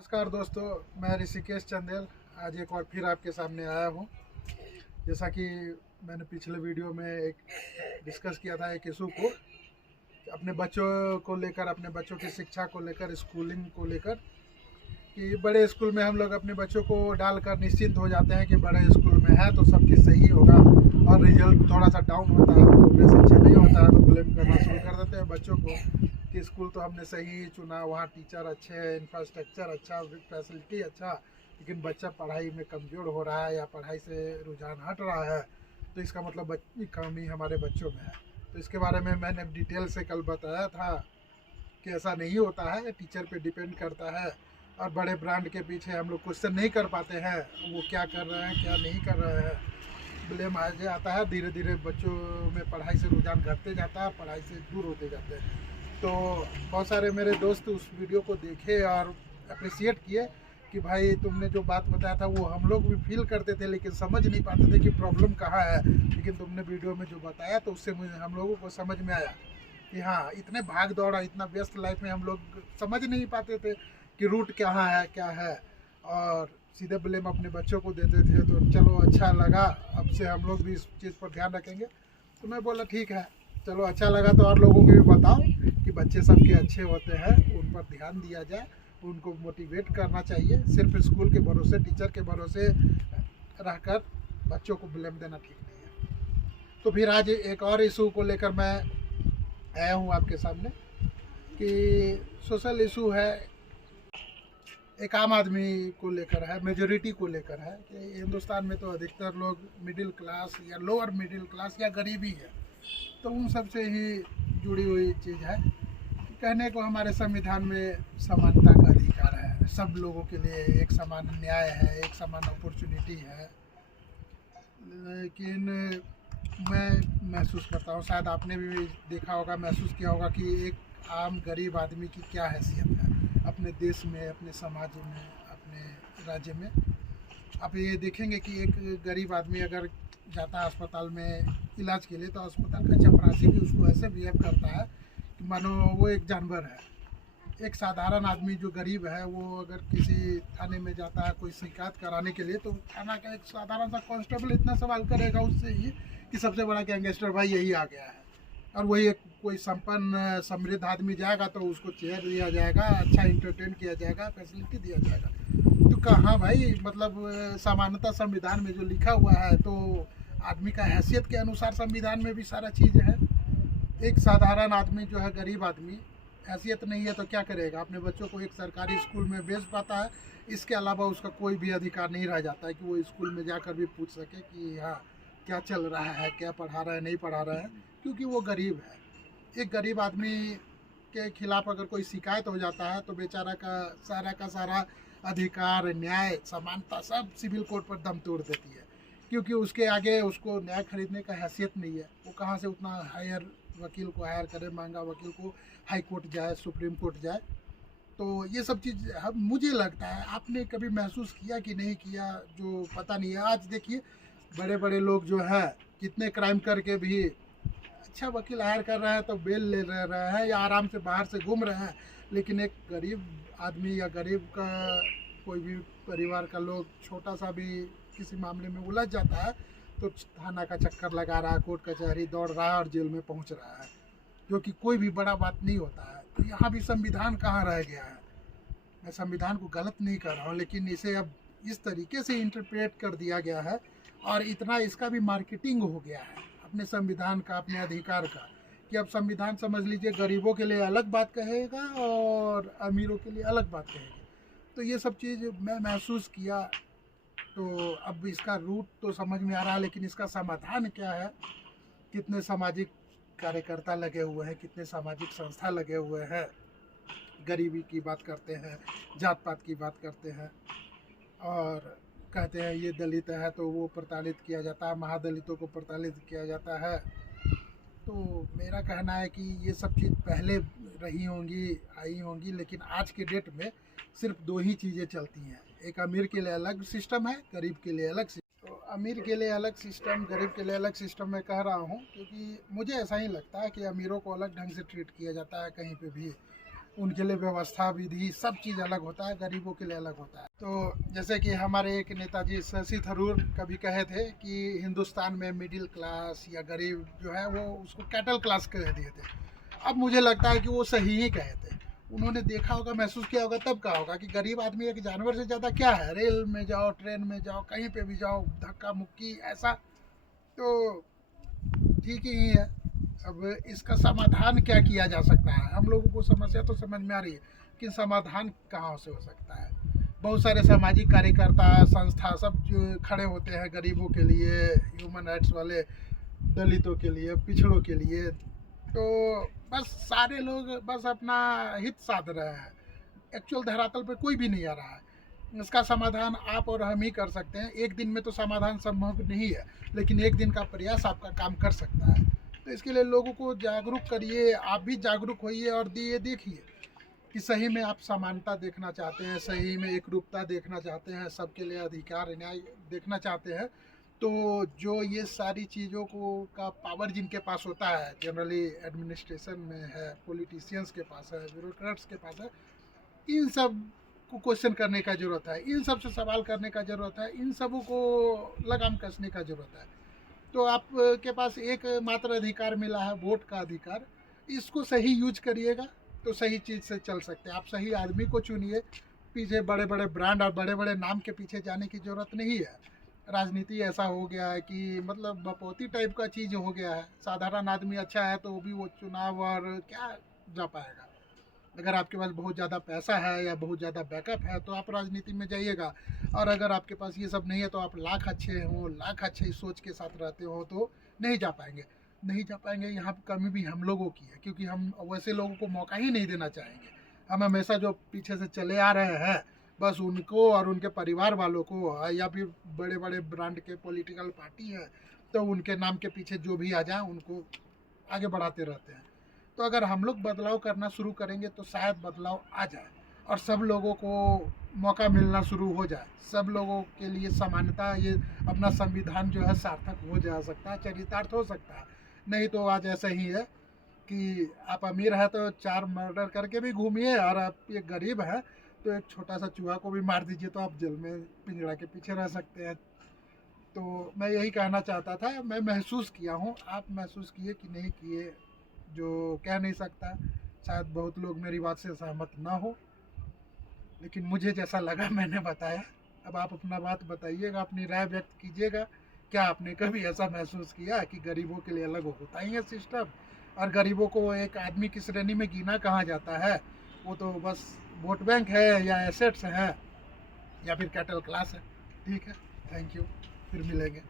नमस्कार दोस्तों, मैं ऋषिकेश चंदेल आज एक बार फिर आपके सामने आया हूँ। जैसा कि मैंने पिछले वीडियो में एक डिस्कस किया था एक इशू को, अपने बच्चों को लेकर, अपने बच्चों की शिक्षा को लेकर, स्कूलिंग को लेकर, कि बड़े स्कूल में हम लोग अपने बच्चों को डालकर निश्चिंत हो जाते हैं कि बड़े स्कूल में है तो सब चीज़ सही होगा, और रिजल्ट थोड़ा सा डाउन होता है, प्रोग्रेस अच्छा नहीं होता है तो ब्लेम करना शुरू कर देते हैं बच्चों को कि स्कूल तो हमने सही चुना, वहाँ टीचर अच्छे हैं, इंफ्रास्ट्रक्चर अच्छा, फैसिलिटी अच्छा, लेकिन बच्चा पढ़ाई में कमज़ोर हो रहा है या पढ़ाई से रुझान हट रहा है, तो इसका मतलब कमी हमारे बच्चों में है। तो इसके बारे में मैंने डिटेल से कल बताया था कि ऐसा नहीं होता है, टीचर पे डिपेंड करता है। और बड़े ब्रांड के पीछे हम लोग क्वेश्चन नहीं कर पाते हैं वो क्या कर रहे हैं क्या नहीं कर रहे हैं, ब्लेम आ जाता है। धीरे धीरे बच्चों में पढ़ाई से रुझान घटते जाता है, पढ़ाई से दूर होते जाते हैं। तो बहुत सारे मेरे दोस्त उस वीडियो को देखे और अप्रिसिएट किए कि भाई तुमने जो बात बताया था वो हम लोग भी फील करते थे, लेकिन समझ नहीं पाते थे कि प्रॉब्लम कहाँ है। लेकिन तुमने वीडियो में जो बताया तो उससे मुझे हम लोगों को समझ में आया कि हाँ, इतने भाग दौड़ा, इतना व्यस्त लाइफ में हम लोग समझ नहीं पाते थे कि रूट कहाँ है क्या है, और सीधे ब्लेम अपने बच्चों को देते थे। तो चलो अच्छा लगा, अब से हम लोग भी इस चीज़ पर ध्यान रखेंगे। तो मैं बोला ठीक है, चलो अच्छा लगा तो और लोगों को भी बताओ कि बच्चे सबके अच्छे होते हैं, उन पर ध्यान दिया जाए, उनको मोटिवेट करना चाहिए। सिर्फ स्कूल के भरोसे, टीचर के भरोसे रहकर बच्चों को ब्लेम देना ठीक नहीं है। तो फिर आज एक और इशू को लेकर मैं आया हूँ आपके सामने कि सोशल इशू है, एक आम आदमी को लेकर है, मेजोरिटी को लेकर है कि हिंदुस्तान में तो अधिकतर लोग मिडिल क्लास या लोअर मिडिल क्लास या गरीबी है, तो उन सब से ही जुड़ी हुई चीज़ है। कहने को हमारे संविधान में समानता का अधिकार है, सब लोगों के लिए एक समान न्याय है, एक समान अपॉर्चुनिटी है। लेकिन मैं महसूस करता हूँ, शायद आपने भी देखा होगा, महसूस किया होगा कि एक आम गरीब आदमी की क्या हैसियत है अपने देश में, अपने समाज में, अपने राज्य में। आप ये देखेंगे कि एक गरीब आदमी अगर जाता है अस्पताल में इलाज के लिए, तो अस्पताल का चपरासी भी उसको ऐसे बिहेव करता है कि मानो वो एक जानवर है। एक साधारण आदमी जो गरीब है वो अगर किसी थाने में जाता है कोई शिकायत कराने के लिए, तो थाना का एक साधारण सा कांस्टेबल इतना सवाल करेगा उससे ही कि सबसे बड़ा गैंगस्टर भाई यही आ गया है। और वही एक कोई संपन्न समृद्ध आदमी जाएगा तो उसको चेयर दिया जाएगा, अच्छा इंटरटेन किया जाएगा, फैसिलिटी दिया जाएगा। तो कहाँ भाई, मतलब समानता संविधान में जो लिखा हुआ है, तो आदमी का हैसियत के अनुसार संविधान में भी सारा चीज़ है। एक साधारण आदमी जो है, गरीब आदमी, हैसियत नहीं है तो क्या करेगा, अपने बच्चों को एक सरकारी स्कूल में भेज पाता है, इसके अलावा उसका कोई भी अधिकार नहीं रह जाता है कि वो स्कूल में जाकर भी पूछ सके कि हाँ क्या चल रहा है, क्या पढ़ा रहा है, नहीं पढ़ा रहा है, क्योंकि वो गरीब है। एक गरीब आदमी के खिलाफ अगर कोई शिकायत हो जाता है तो बेचारा का सारा अधिकार, न्याय, समानता सब सिविल कोर्ट पर दम तोड़ देती है, क्योंकि उसके आगे उसको न्याय खरीदने का हैसियत नहीं है। वो कहाँ से उतना हायर वकील को हायर करे, महंगा वकील को, हाई कोर्ट जाए, सुप्रीम कोर्ट जाए। तो ये सब चीज़ हम, मुझे लगता है, आपने कभी महसूस किया कि नहीं किया जो पता नहीं है। आज देखिए बड़े बड़े लोग जो है कितने क्राइम करके भी अच्छा वकील हायर कर रहे हैं तो बेल ले रहे हैं या आराम से बाहर से घूम रहे हैं। लेकिन एक गरीब आदमी या गरीब का कोई भी परिवार का लोग छोटा सा भी किसी मामले में उलझ जाता है तो थाना का चक्कर लगा रहा है, कोर्ट कचहरी दौड़ रहा है और जेल में पहुंच रहा है, जो कि कोई भी बड़ा बात नहीं होता है। तो यहाँ भी संविधान कहाँ रह गया है। मैं संविधान को गलत नहीं कर रहा हूँ, लेकिन इसे अब इस तरीके से इंटरप्रेट कर दिया गया है और इतना इसका भी मार्केटिंग हो गया है अपने संविधान का, अपने अधिकार का, कि अब संविधान समझ लीजिए गरीबों के लिए अलग बात कहेगा और अमीरों के लिए अलग बात कहेगा। तो ये सब चीज़ मैं महसूस किया। तो अब इसका रूट तो समझ में आ रहा है, लेकिन इसका समाधान क्या है। कितने सामाजिक कार्यकर्ता लगे हुए हैं, कितने सामाजिक संस्था लगे हुए हैं, गरीबी की बात करते हैं, जात पात की बात करते हैं, और कहते हैं ये दलित है तो वो प्रताड़ित किया जाता है, महादलितों को प्रताड़ित किया जाता है। तो मेरा कहना है कि ये सब चीज़ पहले रही होंगी, आई होंगी, लेकिन आज के डेट में सिर्फ दो ही चीज़ें चलती हैं। एक अमीर के लिए अलग सिस्टम है, गरीब के लिए अलग सिस्टम। तो अमीर के लिए अलग सिस्टम, गरीब के लिए अलग सिस्टम मैं कह रहा हूँ क्योंकि मुझे ऐसा ही लगता है कि अमीरों को अलग ढंग से ट्रीट किया जाता है कहीं पे भी। उनके लिए व्यवस्था विधि सब चीज़ अलग होता है, गरीबों के लिए अलग होता है। तो जैसे कि हमारे एक नेताजी शशि थरूर कभी कहे थे कि हिंदुस्तान में मिडिल क्लास या गरीब जो है वो उसको कैटल क्लास कह दिए थे। अब मुझे लगता है कि वो सही ही कहे थे। उन्होंने देखा होगा, महसूस किया होगा, तब कहा होगा कि गरीब आदमी एक जानवर से ज़्यादा क्या है। रेल में जाओ, ट्रेन में जाओ, कहीं पे भी जाओ, धक्का मुक्की ऐसा। तो ठीक ही है। अब इसका समाधान क्या किया जा सकता है? हम लोगों को समस्या तो समझ में आ रही है कि समाधान कहाँ से हो सकता है। बहुत सारे सामाजिक कार्यकर्ता, संस्था सब जो खड़े होते हैं गरीबों के लिए, ह्यूमन राइट्स वाले, दलितों के लिए, पिछड़ों के लिए। तो बस सारे लोग बस अपना हित साध रहे हैं। एक्चुअल धरातल पे कोई भी नहीं आ रहा है। इसका समाधान आप और हम ही कर सकते हैं। एक दिन में तो समाधान संभव नहीं है, लेकिन एक दिन का प्रयास आपका काम कर सकता है। तो इसके लिए लोगों को जागरूक करिए, आप भी जागरूक होइए और ये देखिए कि सही में आप समानता देखना चाहते हैं, सही में एकरूपता देखना चाहते हैं, सबके लिए अधिकार न्याय देखना चाहते हैं। तो जो ये सारी चीज़ों को का पावर जिनके पास होता है, जनरली एडमिनिस्ट्रेशन में है, पॉलिटिशियंस के पास है, ब्यूरोक्रेट्स के पास है, इन सब को क्वेश्चन करने का ज़रूरत है, इन सब से सवाल करने का ज़रूरत है, इन सबों को लगाम कसने का ज़रूरत है। तो आप के पास एक मात्र अधिकार मिला है, वोट का अधिकार। इसको सही यूज करिएगा तो सही चीज़ से चल सकते हैं। आप सही आदमी को चुनिए। पीछे बड़े बड़े ब्रांड और बड़े बड़े नाम के पीछे जाने की ज़रूरत नहीं है। राजनीति ऐसा हो गया है कि मतलब बपौती टाइप का चीज़ हो गया है। साधारण आदमी अच्छा है तो भी वो चुनाव और क्या जा पाएगा। अगर आपके पास बहुत ज़्यादा पैसा है या बहुत ज़्यादा बैकअप है तो आप राजनीति में जाइएगा। और अगर आपके पास ये सब नहीं है तो आप लाख अच्छे हों, लाख अच्छे सोच के साथ रहते हो तो नहीं जा पाएंगे। नहीं जा पाएंगे। यहाँ पर कमी भी हम लोगों की है, क्योंकि हम वैसे लोगों को मौका ही नहीं देना चाहेंगे। हम हमेशा जो पीछे से चले आ रहे हैं बस उनको और उनके परिवार वालों को, या फिर बड़े बड़े ब्रांड के पॉलिटिकल पार्टी है तो उनके नाम के पीछे जो भी आ जाए उनको आगे बढ़ाते रहते हैं। तो अगर हम लोग बदलाव करना शुरू करेंगे तो शायद बदलाव आ जाए और सब लोगों को मौका मिलना शुरू हो जाए। सब लोगों के लिए समानता, ये अपना संविधान जो है सार्थक हो जा सकता है, चरितार्थ हो सकता है। नहीं तो आज ऐसा ही है कि आप अमीर है तो 4 मर्डर करके भी घूमिए, और आप एक गरीब है तो एक छोटा सा चूहा को भी मार दीजिए तो आप जेल में पिंजड़ा के पीछे रह सकते हैं। तो मैं यही कहना चाहता था। मैं महसूस किया हूँ, आप महसूस किए कि नहीं किए जो कह नहीं सकता। शायद बहुत लोग मेरी बात से सहमत ना हो, लेकिन मुझे जैसा लगा मैंने बताया। अब आप अपना बात बताइएगा, अपनी राय व्यक्त कीजिएगा। क्या आपने कभी ऐसा महसूस किया कि गरीबों के लिए अलग होता ही है सिस्टम, और गरीबों को एक आदमी की श्रेणी में गिना कहाँ जाता है? वो तो बस वोट बैंक है या एसेट्स है या फिर कैटल क्लास है। ठीक है, थैंक यू, फिर मिलेंगे।